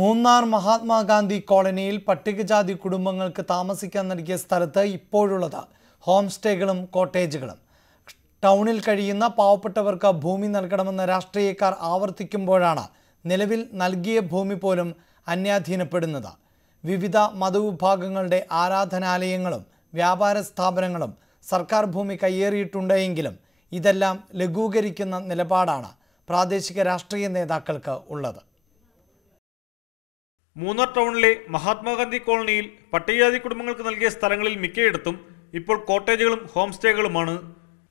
മൂന്നാർ മഹാത്മാഗാന്ധി കോളനിയിൽ പട്ടികജാതി കുടുംബങ്ങൾക്ക് താമസിക്കാൻ നൽകിയ സ്ഥലത്ത് ഇപ്പോഴുള്ളത് ഹോം സ്റ്റേകളും കോട്ടേജുകളും. ടൗണിൽ കഴിയുന്ന പാവപ്പെട്ടവർക്ക് ഭൂമി നൽകണമെന്ന് രാഷ്ട്രീയക്കാർ ആവർത്തിക്കുമ്പോഴാണ് നിലവിൽ നൽകിയ ഭൂമി പോലും അന്യാധീനപ്പെടുന്നത്. വിവിധ മതവിഭാഗങ്ങളുടെ ആരാധനാലയങ്ങളും വ്യാപാര സ്ഥാപനങ്ങളും സർക്കാർ ഭൂമി കയ്യേറിയിട്ടുണ്ടെങ്കിലും ഇതെല്ലാം ലഘൂകരിക്കുന്ന നിലപാടാണ് പ്രാദേശിക രാഷ്ട്രീയ നേതാക്കൾക്ക് ഉള്ളത്. മൂന്നാർ ടൗണിലെ മഹാത്മാഗാന്ധി കോളനിയിൽ പട്ടികജാതി കുടുംബങ്ങൾക്ക് നൽകിയ സ്ഥലങ്ങളിൽ മിക്കയിടത്തും ഇപ്പോൾ കോട്ടേജുകളും ഹോം സ്റ്റേകളുമാണ്.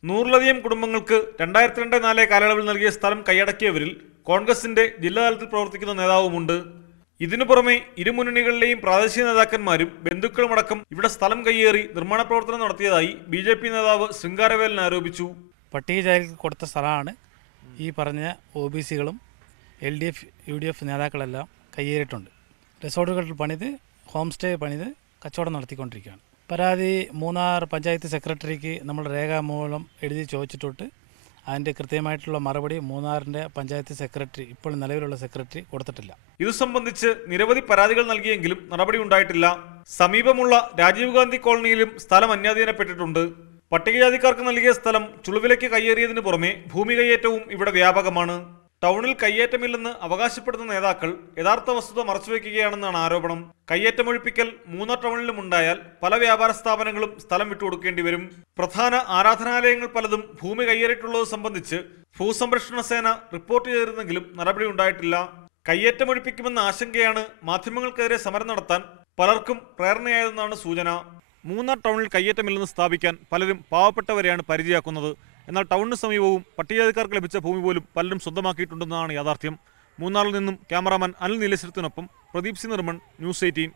100-ലധികം കുടുംബങ്ങൾക്ക് 2002-04 കാലയളവിൽ നൽകിയ സ്ഥലം കൈയടക്കിയവരിൽ കോൺഗ്രസിന്റെ ജില്ലാതലത്തിൽ പ്രവർത്തിക്കുന്ന നേതാവുമുണ്ട്. ഇതിനു പുറമെ ഇരുമുന്നണികളിലെയും പ്രാദേശിക നേതാക്കന്മാരും ബന്ധുക്കളുമടക്കം ഇവിടെ സ്ഥലം കയ്യേറി നിർമ്മാണ പ്രവർത്തനം നടത്തിയതായി BJP നേതാവ് ശൃംഗാരവേലൻ ആരോപിച്ചു. പട്ടികജാതിക്ക് കൊടുത്ത സ്ഥലമാണ് ഈ പറഞ്ഞ OBC-കളും LDF UDF നേതാക്കളെല്ലാം കയ്യേറിയിട്ടുണ്ട്. റിസോർട്ടുകൾ പണിത് ഹോം സ്റ്റേ പണിത് കച്ചവടം നടത്തിക്കൊണ്ടിരിക്കുകയാണ്. പരാതി മൂന്നാർ പഞ്ചായത്ത് സെക്രട്ടറിക്ക് നമ്മൾ രേഖാമൂലം എഴുതി ചോദിച്ചിട്ട് അതിൻ്റെ കൃത്യമായിട്ടുള്ള മറുപടി മൂന്നാറിൻ്റെ പഞ്ചായത്ത് സെക്രട്ടറി, ഇപ്പോൾ നിലവിലുള്ള സെക്രട്ടറി കൊടുത്തിട്ടില്ല. ഇത് സംബന്ധിച്ച് നിരവധി പരാതികൾ നൽകിയെങ്കിലും നടപടി ഉണ്ടായിട്ടില്ല. സമീപമുള്ള രാജീവ് ഗാന്ധി കോളനിയിലും സ്ഥലം അന്യാധീനപ്പെട്ടിട്ടുണ്ട്. പട്ടികജാതിക്കാർക്ക് നൽകിയ സ്ഥലം ചുളുവിലയ്ക്ക് കയ്യേറിയതിനു പുറമെ ഭൂമി കയ്യേറ്റവും ഇവിടെ വ്യാപകമാണ്. ടൗണിൽ കയ്യേറ്റമില്ലെന്ന് അവകാശപ്പെടുന്ന നേതാക്കൾ യഥാർത്ഥ വസ്തുത മറച്ചുവെക്കുകയാണെന്നാണ് ആരോപണം. കയ്യേറ്റമൊഴിപ്പിക്കൽ മൂന്നാർ ടൗണിലും ഉണ്ടായാൽ പല വ്യാപാര സ്ഥാപനങ്ങളും സ്ഥലം വിട്ടുകൊടുക്കേണ്ടി വരും. പ്രധാന ആരാധനാലയങ്ങൾ പലതും ഭൂമി കയ്യേറിയിട്ടുള്ളത് സംബന്ധിച്ച് ഭൂസംരക്ഷണ സേന റിപ്പോർട്ട് ചെയ്തിരുന്നെങ്കിലും നടപടി ഉണ്ടായിട്ടില്ല. കയ്യേറ്റമൊഴിപ്പിക്കുമെന്ന ആശങ്കയാണ് മാധ്യമങ്ങൾക്കെതിരെ സമരം നടത്താൻ പലർക്കും പ്രേരണയായതെന്നാണ് സൂചന. മൂന്നാർ ടൗണിൽ കയ്യേറ്റമില്ലെന്ന് സ്ഥാപിക്കാൻ പലരും പാവപ്പെട്ടവരെയാണ് പരിചയാക്കുന്നത്. എന്നാൽ ടൗണിന് സമീപവും പട്ടികജാതിക്കാർക്ക് ലഭിച്ച ഭൂമി പോലും പലരും സ്വന്തമാക്കിയിട്ടുണ്ടെന്നാണ് യാഥാർത്ഥ്യം. മൂന്നാറിൽ നിന്നും ക്യാമറാമാൻ അനിൽ നീലേശ്വരത്തിനൊപ്പം പ്രദീപ് സി നിർമ്മൺ, ന്യൂസ് 18.